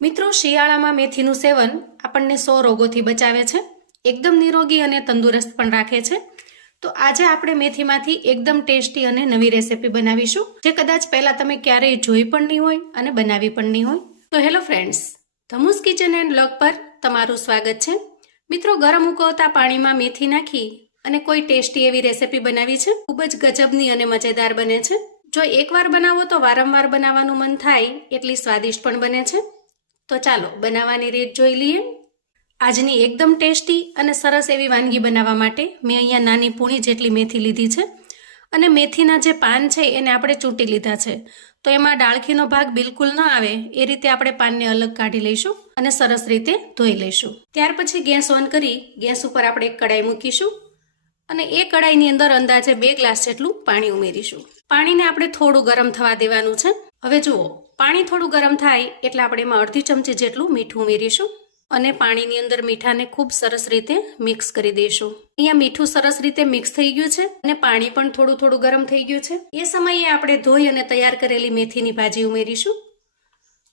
મિત્રો, શિયાળામાં મેથીનું સેવન આપણને 100 રોગોથી બચાવે છે, એકદમ નિરોગી અને તંદુરસ્ત પણ રાખે છે. તો આજે આપણે મેથીમાંથી એકદમ ટેસ્ટી અને નવી રેસીપી બનાવીશું, જે કદાચ પહેલા તમે ક્યારેય જોઈ પણ નહીં હોય અને બનાવી પણ નહીં હોય. તો હેલો ફ્રેન્ડ્સ, ધમુસ કિચન એન્ડ બ્લોગ પર તમારું સ્વાગત છે. મિત્રો, ગરમ ઉકળતા પાણીમાં મેથી નાખી અને કોઈ ટેસ્ટી એવી રેસીપી બનાવી છે. ખૂબ જ ગજબની અને મજેદાર બને છે. જો એકવાર બનાવો તો વારંવાર બનાવવાનું મન થાય એટલી સ્વાદિષ્ટ પણ બને છે. તો ચાલો બનાવવાની રીત જોઈ લઈએ. આજની એકદમ ટેસ્ટી અને સરસ એવી વાનગી બનાવવા માટે મેં અહીંયા નાની પૂણી જેટલી મેથી લીધી છે અને મેથીના જે પાન છે એને આપણે ચૂંટી લીધા છે. તો એમાં ડાળખીનો ભાગ બિલકુલ ન આવે એ રીતે આપણે પાનને અલગ કાઢી લઈશું અને સરસ રીતે ધોઈ લઈશું. ત્યાર પછી ગેસ ઓન કરી ગેસ ઉપર આપણે એક કડાઈ મૂકીશું અને એ કડાઈની અંદર અંદાજે 2 ગ્લાસ જેટલું પાણી ઉમેરીશું. પાણીને આપણે થોડું ગરમ થવા દેવાનું છે. હવે જુઓ, પાણી થોડું ગરમ થાય એટલે આપણે એમાં અડધી ચમચી જેટલું મીઠું ઉમેરીશું અને પાણીની અંદર મીઠાને ખૂબ સરસ રીતે મિક્સ કરી દઈશું. અહીંયા મીઠું સરસ રીતે મિક્સ થઈ ગયું છે અને પાણી પણ થોડું ગરમ થઈ ગયું છે. એ સમયે આપણે ધોઈ અને તૈયાર કરેલી મેથીની ભાજી ઉમેરીશું.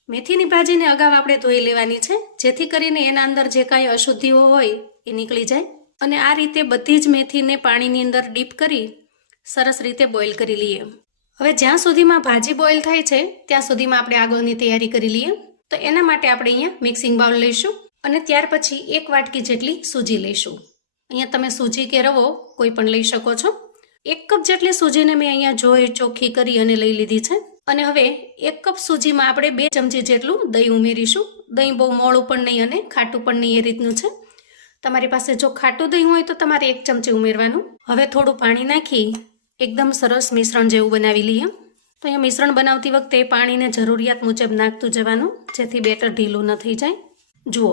મેથીની ભાજીને અગાઉ આપણે ધોઈ લેવાની છે, જેથી કરીને એના અંદર જે કાંઈ અશુદ્ધિઓ હોય એ નીકળી જાય. અને આ રીતે બધી જ મેથીને પાણીની અંદર ડીપ કરી સરસ રીતે બોઇલ કરી લઈએ. હવે જ્યાં સુધીમાં ભાજી બોઇલ થાય છે ત્યાં સુધીમાં આપણે આગળની તૈયારી કરી લઈએ. તો એના માટે આપણે અહીંયા મિક્સિંગ બાઉલ લઈશું અને ત્યાર પછી 1 વાટકી જેટલી સૂજી લઈશું. અહીંયા તમે સૂજી કે રવો કોઈ પણ લઈ શકો છો. 1 કપ જેટલી સૂજીને મેં અહીંયા જોઈ ચોખ્ખી કરી અને લઈ લીધી છે. અને હવે 1 કપ સૂજીમાં આપણે 2 ચમચી જેટલું દહીં ઉમેરીશું. દહીં બહુ મોળું પણ નહીં અને ખાટું પણ નહીં એ રીતનું છે. તમારી પાસે જો ખાટું દહીં હોય તો તમારે 1 ચમચી ઉમેરવાનું. હવે થોડું પાણી નાખી એકદમ સરસ મિશ્રણ જેવું બનાવી લઈએ. તો અહીંયા મિશ્રણ બનાવતી વખતે પાણીને જરૂરિયાત મુજબ નાખતું જવાનું, જેથી બેટર ઢીલું ન થઈ જાય. જુઓ,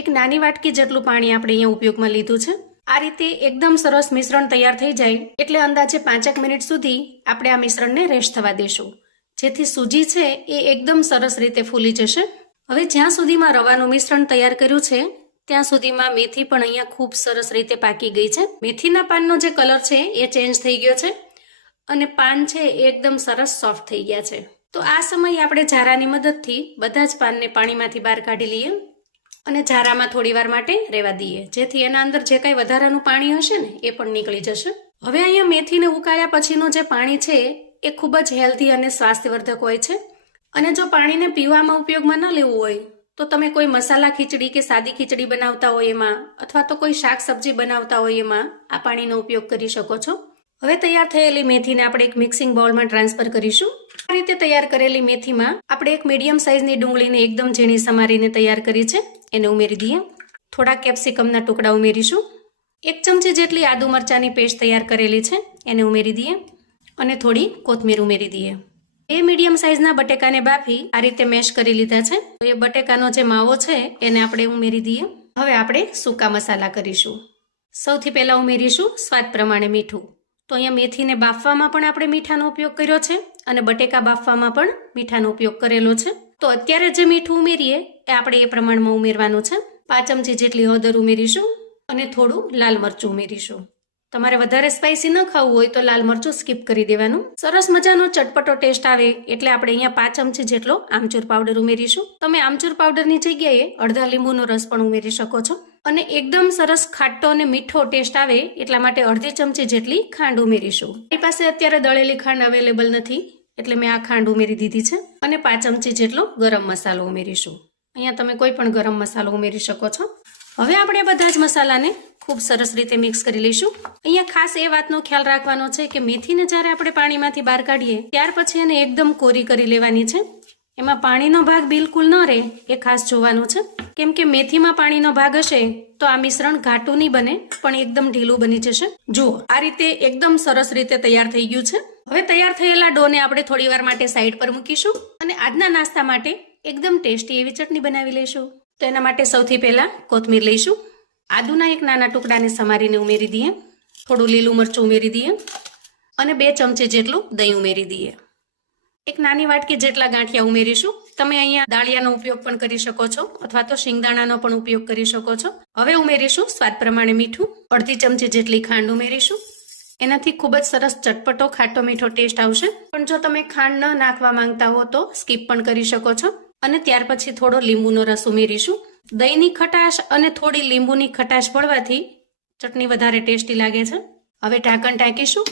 એક નાની વાટકી જેટલું પાણી આપણે અહીંયા ઉપયોગમાં લીધું છે. આ રીતે એકદમ સરસ મિશ્રણ તૈયાર થઈ જાય એટલે અંદાજે 5 મિનિટ સુધી આપણે આ મિશ્રણને રેસ્ટ થવા દેશું, જેથી સૂજી છે એ એકદમ સરસ રીતે ફૂલી જશે. હવે જ્યાં સુધીમાં રવાનું મિશ્રણ તૈયાર કર્યું છે ત્યાં સુધીમાં મેથી પણ અહીંયા ખૂબ સરસ રીતે પાકી ગઈ છે. મેથીના પાનનો જે કલર છે એ ચેન્જ થઈ ગયો છે અને પાન છે એ એકદમ સરસ સોફ્ટ થઈ ગયા છે. તો આ સમયે આપણે ઝારાની મદદથી બધા જ પાનને પાણીમાંથી બહાર કાઢી લઈએ અને ઝારામાં થોડી વાર માટે રહેવા દઈએ, જેથી એના અંદર જે કાંઈ વધારાનું પાણી હશે ને એ પણ નીકળી જશે. હવે અહીંયા મેથીને ઉકાળ્યા પછીનું જે પાણી છે એ ખૂબ જ હેલ્ધી અને સ્વાસ્થ્યવર્ધક હોય છે. અને જો પાણીને પીવામાં ઉપયોગમાં ન લેવું હોય તો તમે કોઈ મસાલા ખીચડી કે સાદી ખીચડી બનાવતા હોય એમાં, અથવા તો કોઈ શાક સબ્જી બનાવતા હોય એમાં આ પાણીનો ઉપયોગ કરી શકો છો. હવે તૈયાર થયેલી મેથીને આપણે એક મિક્સિંગ બાઉલમાં ટ્રાન્સફર કરીશું. આ રીતે તૈયાર કરેલી મેથીમાં આપણે એક મીડિયમ સાઇઝની ડુંગળીને એકદમ ઝીણી સમારીને તૈયાર કરી છે એને ઉમેરી દઈએ. થોડા કેપ્સિકમના ટુકડા ઉમેરીશું. 1 ચમચી જેટલી આદુ મરચાંની પેસ્ટ તૈયાર કરેલી છે એને ઉમેરી દઈએ અને થોડી કોથમીર ઉમેરી દઈએ. એ મીડિયમ સાઇઝના બટેકાને બાફી આ રીતે મેશ કરી લીધા છે. તો એ બટેકાનો જે માવો છે એને આપણે ઉમેરી દઈએ. હવે આપણે સૂકા મસાલા કરીશું. સૌથી પહેલા ઉમેરીશું સ્વાદ પ્રમાણે મીઠું. તો અહીંયા મેથીને બાફવામાં પણ આપણે મીઠાનો ઉપયોગ કર્યો છે અને બટેકા બાફવામાં પણ મીઠાનો ઉપયોગ કરેલો છે. તો અત્યારે જે મીઠું ઉમેરીએ એ આપણે એ પ્રમાણમાં ઉમેરવાનું છે. 5 ચમચી જેટલી હળદર ઉમેરીશું અને થોડું લાલ મરચું ઉમેરીશું. તમારે વધારે સ્પાઇસી ન ખાવું હોય તો લાલ મરચું સ્કીપ કરી દેવાનું. સરસ મજાનો ચટપટો ટેસ્ટ આવે એટલે આપણે અહીંયા 5 ચમચી જેટલો આમચૂર પાવડર ઉમેરીશું. તમે આમચૂર પાવડરની જગ્યાએ અડધા લીંબુનો રસ પણ ઉમેરી શકો છો. અને એકદમ સરસ ખાટો અને મીઠો ટેસ્ટ આવે એટલા માટે અડધી ચમચી જેટલી ખાંડ ઉમેરીશું. મારી પાસે અત્યારે દળેલી ખાંડ અવેલેબલ નથી એટલે મેં આ ખાંડ ઉમેરી દીધી છે. અને 5 ચમચી જેટલો ગરમ મસાલો ઉમેરીશું. અહીંયા તમે કોઈ પણ ગરમ મસાલો ઉમેરી શકો છો. હવે આપણે બધા જ મસાલાને ખૂબ સરસ રીતે મિક્સ કરી લઈશું. અહીંયા ખાસ એ વાતનો ખ્યાલ રાખવાનો છે કે મેથીને જ્યારે આપણે પાણીમાંથી બહાર કાઢીએ ત્યાર પછી એને એકદમ કોરી કરી લેવાની છે. એમાં પાણીનો ભાગ બિલકુલ ન રહે એ ખાસ જોવાનું છે, કેમ કે મેથીમાં પાણીનો ભાગ હશે તો આ મિશ્રણ ઘાટું નહીં બને પણ એકદમ ઢીલું બની જશે. જુઓ, આ રીતે એકદમ સરસ રીતે તૈયાર થઈ ગયું છે. હવે તૈયાર થયેલા ડોને આપણે થોડી વાર માટે સાઈડ પર મૂકીશું અને આજના નાસ્તા માટે એકદમ ટેસ્ટી એવી ચટણી બનાવી લઈશું. તો એના માટે સૌથી પહેલા કોથમીર લઈશું. આદુના એક નાના ટુકડાને સમારીને ઉમેરી દઈએ. થોડું લીલું મરચું ઉમેરી દઈએ અને 2 ચમચી જેટલું દહીં ઉમેરી દઈએ. એક નાની વાટકી જેટલા ગાંઠિયા ઉમેરીશું. તમે અહીંયા દાળિયાનો ઉપયોગ પણ કરી શકો છો અથવા તો શિંગદાણાનો પણ ઉપયોગ કરી શકો છો. હવે ઉમેરીશું સ્વાદ પ્રમાણે મીઠું. અડધી ચમચી જેટલી ખાંડ ઉમેરીશું. એનાથી ખૂબ જ સરસ ચટપટો ખાટો મીઠો ટેસ્ટ આવશે. પણ જો તમે ખાંડ ન નાખવા માંગતા હો તો સ્કીપ પણ કરી શકો છો. અને ત્યાર પછી થોડો લીંબુનો રસ ઉમેરીશું. દહીંની ખટાશ અને થોડી લીંબુની ખટાશ પડવાથી ચટણી વધારે ટેસ્ટી લાગે છે. હવે ઢાંકણ ઢાંકીશું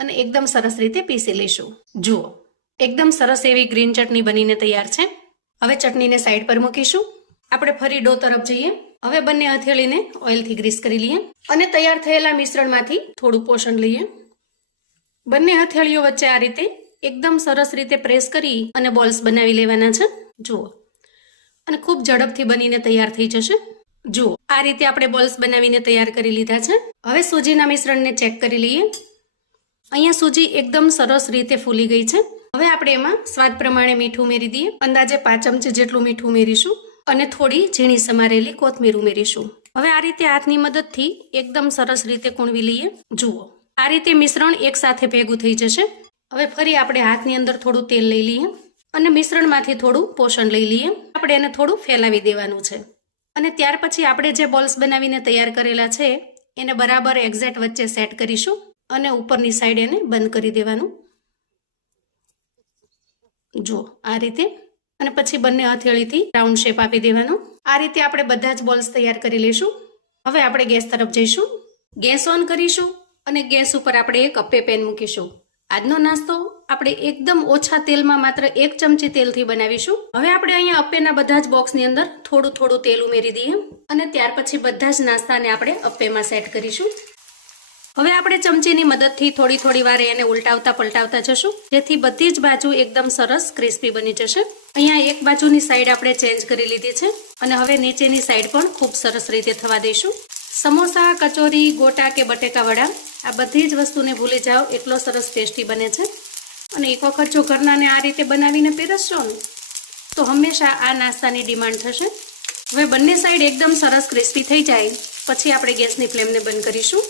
અને એકદમ સરસ રીતે પીસી લઈશું. જુઓ, એકદમ સરસ એવી ગ્રીન ચટણી બનીને તૈયાર છે. હવે ચટણીને સાઈડ પર મૂકીશું. આપણે ફરી ડો તરફ જઈએ. હવે બંને હથેળીને ઓઇલથી ગ્રીસ કરી લઈએ અને તૈયાર થયેલા મિશ્રણમાંથી થોડું પોષણ લઈએ. બંને હથેળીઓ વચ્ચે આ રીતે એકદમ સરસ રીતે પ્રેસ કરી અને બોલ્સ બનાવી લેવાના છે. જુઓ, અને ખૂબ ઝડપથી બનીને તૈયાર થઈ જશે. જુઓ, આ રીતે આપણે બોલ્સ બનાવીને તૈયાર કરી લીધા છે. હવે સૂજીના મિશ્રણને ચેક કરી લઈએ. અહીંયા સૂજી એકદમ સરસ રીતે ફૂલી ગઈ છે. હવે આપણે એમાં સ્વાદ પ્રમાણે મીઠું ઉમેરી દઈએ. અંદાજે 5 ચમચી જેટલું મીઠું ઉમેરીશું અને થોડી ઝીણી સમારેલી કોથમીર ઉમેરીશું. હવે આ રીતે હાથની મદદથી એકદમ સરસ રીતે કૂણવી લઈએ. જુઓ, આ રીતે મિશ્રણ એક સાથે ભેગું થઈ જશે. હવે ફરી આપણે હાથની અંદર થોડું તેલ લઈ લઈએ અને મિશ્રણમાંથી થોડું પોષણ લઈ લઈએ. આપણે એને થોડું ફેલાવી દેવાનું છે અને ત્યાર પછી આપણે જે બોલ્સ બનાવીને તૈયાર કરેલા છે એને બરાબર એક્ઝેક્ટ વચ્ચે સેટ કરીશું અને ઉપરની સાઈડ એને બંધ કરી દેવાનું. જુઓ, આ રીતે. અને પછી બંને હથેળીથી રાઉન્ડ શેપ આપી દેવાનો. આ રીતે આપણે બધા જ બોલ્સ તૈયાર કરી લઈશું. હવે આપણે ગેસ તરફ જઈશું. ગેસ ઓન કરીશું અને ગેસ ઉપર આપણે એક અપ્પે પેન મૂકીશું. આજનો નાસ્તો આપણે એકદમ ઓછા તેલમાં માત્ર 1 ચમચી તેલથી બનાવીશું. હવે આપણે અહીંયા અપ્પેના બધા જ બોક્સની અંદર થોડું થોડું તેલ ઉમેરી દઈએ અને ત્યાર પછી બધા જ નાસ્તાને આપણે અપ્પેમાં સેટ કરીશું. હવે આપણે ચમચીની મદદથી થોડી થોડી વાર એને ઉલટાવતા પલટાવતા જશું, જેથી બધી જ બાજુ એકદમ સરસ ક્રિસ્પી બની જશે. અહીંયા એક બાજુની સાઈડ આપણે ચેન્જ કરી લીધી છે અને હવે નીચેની સાઈડ પણ ખૂબ સરસ રીતે થવા દઈશું. સમોસા, કચોરી, ગોટા કે બટેકા વડા, આ બધી જ વસ્તુને ભૂલી જાઓ, એટલો સરસ ટેસ્ટી બને છે. અને એક વખત જો ઘરનાને આ રીતે બનાવીને પીરસશો ને તો હંમેશા આ નાસ્તાની ડિમાન્ડ થશે. હવે બંને સાઈડ એકદમ સરસ ક્રિસ્પી થઈ જાય પછી આપણે ગેસની ફ્લેમને બંધ કરીશું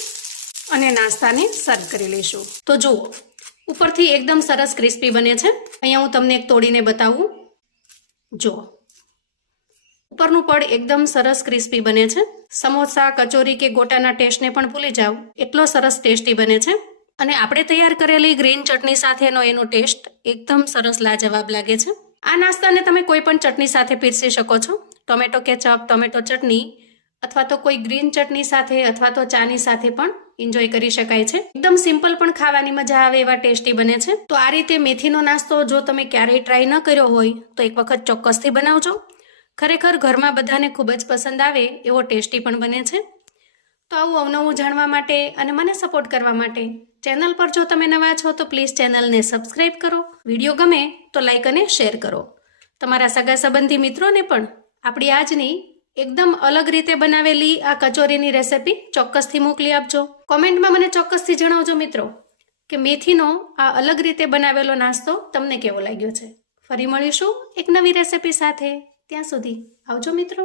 અને નાસ્તાને સર્વ કરી લઈશું. તો જુઓ, ઉપરથી એકદમ સરસ ક્રિસ્પી બને છે. અહીંયા હું તમને એક તોડીને બતાવું. જુઓ, ઉપરનું પડ એકદમ સરસ ક્રિસ્પી બને છે. સમોસા, કચોરી કે ગોટાના ટેસ્ટને પણ ભૂલી જાઓ, એટલો સરસ ટેસ્ટી બને છે. અને આપણે તૈયાર કરેલી ગ્રીન ચટણી સાથેનો એનો ટેસ્ટ એકદમ સરસ લાજવાબ લાગે છે. આ નાસ્તાને તમે કોઈ પણ ચટણી સાથે પીરસી શકો છો. ટોમેટો કેચઅપ, ટોમેટો ચટણી અથવા તો કોઈ ગ્રીન ચટણી સાથે અથવા તો ચાની સાથે પણ એન્જોય કરી શકાય છે. એકદમ સિમ્પલ પણ ખાવાની મજા આવે એવા ટેસ્ટી બને છે. તો આ રીતે મેથીનો નાસ્તો જો તમે ક્યારેય ટ્રાય ન કર્યો હોય તો એક વખત ચોક્કસથી બનાવજો. ખરેખર ઘરમાં બધાને ખૂબ જ પસંદ આવે એવો ટેસ્ટી પણ બને છે. તો આવું અવનવું જાણવા માટે અને મને સપોર્ટ કરવા માટે ચેનલ પર જો તમે નવા છો તો પ્લીઝ ચેનલને સબસ્ક્રાઈબ કરો. વિડીયો ગમે તો લાઈક અને શેર કરો. તમારા સગા સંબંધી મિત્રોને પણ આપણી આજની એકદમ અલગ રીતે બનાવેલી આ કચોરીની રેસિપી ચોક્કસથી મોકલી આપજો. કોમેન્ટમાં મને ચોક્કસથી જણાવજો મિત્રો કે મેથીનો આ અલગ રીતે બનાવેલો નાસ્તો તમને કેવો લાગ્યો છે. ફરી મળીશું એક નવી રેસિપી સાથે. ત્યાં સુધી આવજો મિત્રો.